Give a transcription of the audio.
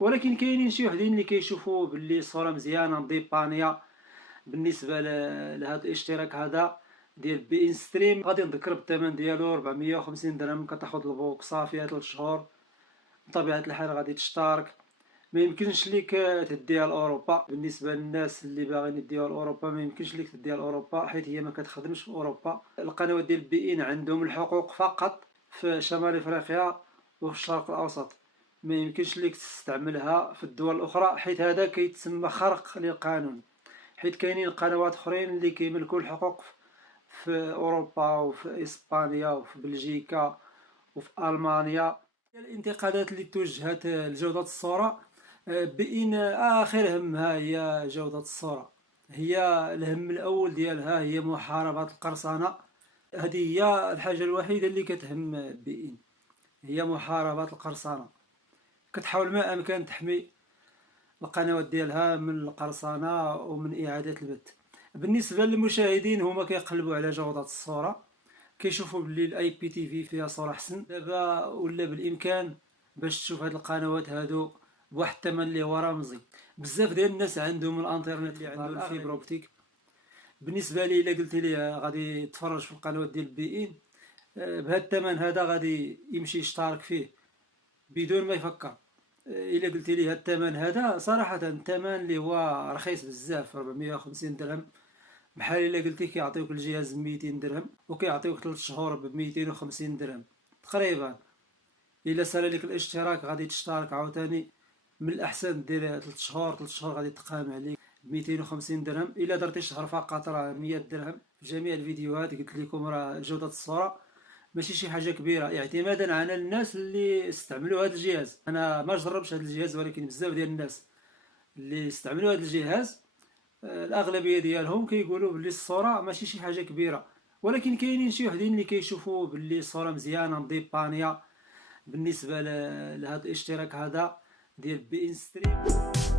ولكن كاينين شي وحدين اللي كيشوفوا باللي الصوره مزيانه نضيبانيا بالنسبه لهذا الاشتراك هذا ديال بي ان ستريم. غادي نذكر بالثمن ديالو 450 درهم، كتاخذ البوك صافيه 3 شهور. بطبيعه الحال غادي تشترك. ما يمكنش ليك تديها لاوروبا. بالنسبه للناس اللي باغيين يديوها لاوروبا ما يمكنش ليك تديها لاوروبا حيت هي ما كتخدمش في اوروبا. القنوات ديال بي ان عندهم الحقوق فقط في شمال افريقيا وفي الشرق الاوسط. ما يمكنش ليك تستعملها في الدول الاخرى حيت هذا كيتسمى خرق للقانون. حيت كاينين قنوات اخرين اللي كيملكوا الحقوق في اوروبا وفي اسبانيا وفي بلجيكا وفي المانيا. الانتقادات اللي توجهت لجودة الصورة، بإن آخر همها هي جودة الصورة. هي الهم الأول ديالها هي محاربة القرصنة. هذه هي الحاجة الوحيدة اللي كتهم بإن، هي محاربة القرصنة. كتحاول ما أمكن تحمي القنوات ديالها من القرصنة ومن إعادة البث. بالنسبة للمشاهدين هما كيقلبوا على جودة الصورة، كيشوفوا بلي الاي بي تي في فيها صورة احسن. دابا ولا بالامكان باش تشوف هاد القنوات هادو بواحد الثمن اللي هو رمزي. بزاف ديال الناس عندهم الانترنت اللي عندهم الفيبر اوبتيك. بالنسبه لي الا قلت لي غادي تفرج في القنوات ديال بي ان بهذا الثمن هذا غادي يمشي يشترك فيه بدون ما يفكر. الا قلت لي هذا الثمن هذا صراحه الثمن اللي هو رخيص بزاف 450 درهم. بحال الا قلتي كيعطيوك الجهاز ب 200 درهم وكيعطيوك 3 شهور ب 250 درهم تقريبا. الا سال لك الاشتراك غادي تشترك عاوتاني. من الاحسن دير 3 شهور. 3 شهور غادي تقام عليك ب 250 درهم. الا درتي شهر فقط راه 100 درهم. في جميع الفيديوهات قلت لكم راه جودة الصورة ماشي شي حاجه كبيره اعتمادا على الناس اللي استعملوا هذا الجهاز. انا ما جربش هذا الجهاز ولكن بزاف ديال الناس اللي استعملوا هذا الجهاز الاغلبيه ديالهم كيقولوا باللي الصوره ماشي شي حاجه كبيره. ولكن كاينين شي وحدين اللي كيشوفوا باللي الصوره مزيانه نضيبانيا بالنسبه لهذا الاشتراك هذا ديال بي ان ستريم.